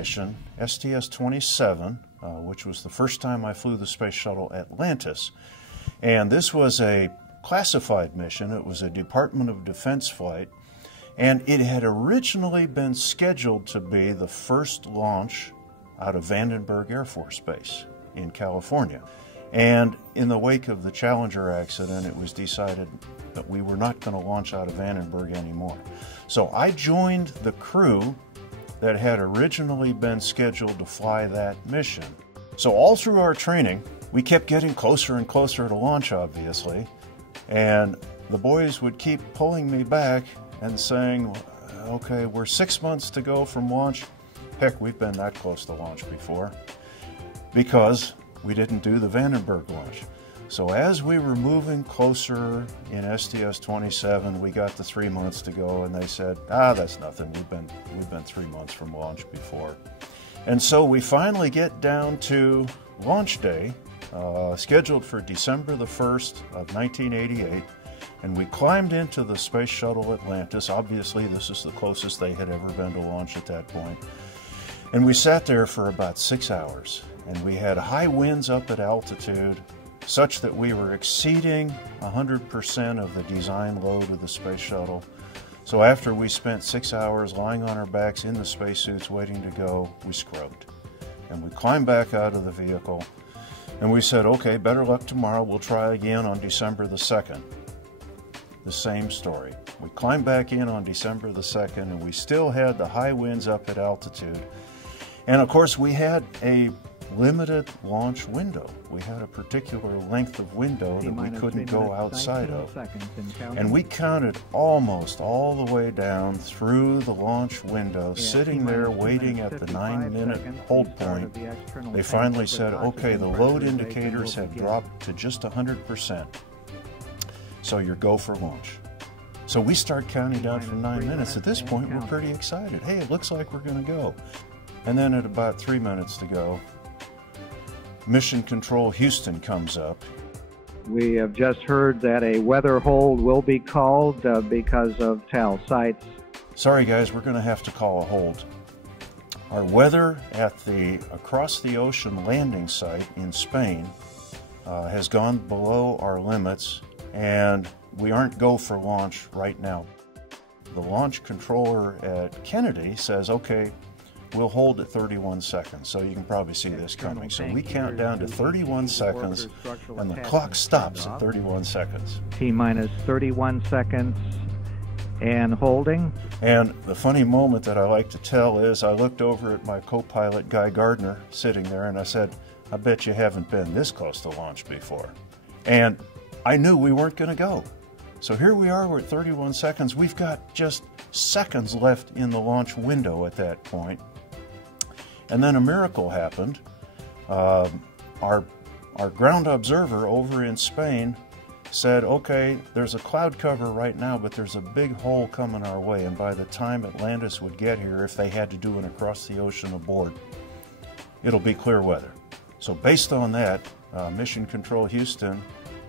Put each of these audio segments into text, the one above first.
mission, STS-27, which was the first time I flew the Space Shuttle Atlantis. And this was a classified mission. It was a Department of Defense flight. And it had originally been scheduled to be the first launch out of Vandenberg Air Force Base in California. And in the wake of the Challenger accident, it was decided that we were not going to launch out of Vandenberg anymore. So I joined the crew that had originally been scheduled to fly that mission. So all through our training, we kept getting closer and closer to launch, obviously. And the boys would keep pulling me back and saying, okay, we're 6 months to go from launch. Heck, we've been that close to launch before, because we didn't do the Vandenberg launch. So as we were moving closer in STS-27, we got to 3 months to go, and they said, that's nothing. We've been 3 months from launch before. And so we finally get down to launch day, scheduled for December the 1st of 1988, and we climbed into the Space Shuttle Atlantis. Obviously, this is the closest they had ever been to launch at that point. And we sat there for about 6 hours, and we had high winds up at altitude, such that we were exceeding 100% of the design load of the Space Shuttle. So after we spent 6 hours lying on our backs in the spacesuits waiting to go, we scrubbed. And we climbed back out of the vehicle, and we said, okay, better luck tomorrow. We'll try again on December the 2nd. The same story. We climbed back in on December the 2nd, and we still had the high winds up at altitude. And of course, we had a limited launch window. We had a particular length of window that we couldn't go outside of. And we counted almost all the way down through the launch window, sitting there waiting at the 9-minute hold point. They finally said, okay, the load indicators have dropped to just 100%. So you're go for launch. So we start counting down from 9 minutes. At this point, we're pretty excited. Hey, it looks like we're going to go. And then at about 3 minutes to go, Mission Control Houston comes up. We have just heard that a weather hold will be called because of TAL sites. Sorry guys, we're going to have to call a hold. Our weather at the across the ocean landing site in Spain has gone below our limits, and we aren't go for launch right now. The launch controller at Kennedy says, okay, we'll hold at 31 seconds, so you can probably see this coming. So we count down to 31 seconds, and the clock stops at 31 seconds. T-minus 31 seconds, and holding. And the funny moment that I like to tell is I looked over at my co-pilot, Guy Gardner, sitting there, and I said, I bet you haven't been this close to launch before. And I knew we weren't going to go. So here we are, we're at 31 seconds. We've got just seconds left in the launch window at that point. And then a miracle happened. Our ground observer over in Spain said, okay, there's a cloud cover right now, but there's a big hole coming our way, and by the time Atlantis would get here, if they had to do an across the ocean abort, it'll be clear weather. So based on that, Mission Control Houston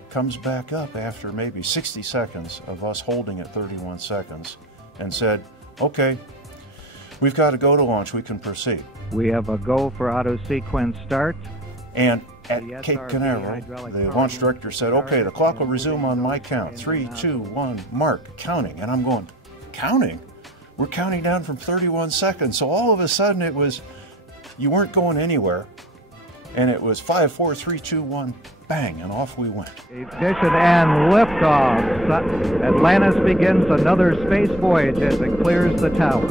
comes back up after maybe 60 seconds of us holding at 31 seconds and said, okay, we've got to go to launch, we can proceed. We have a go for auto sequence start. And at Cape Canaveral, the launch director said, okay, the clock will resume on my count. 3, 2, 1, mark, counting. And I'm going, counting? We're counting down from 31 seconds. So all of a sudden it was, you weren't going anywhere. And it was 5, 4, 3, 2, 1, bang, and off we went. Ignition and liftoff. Atlantis begins another space voyage as it clears the tower.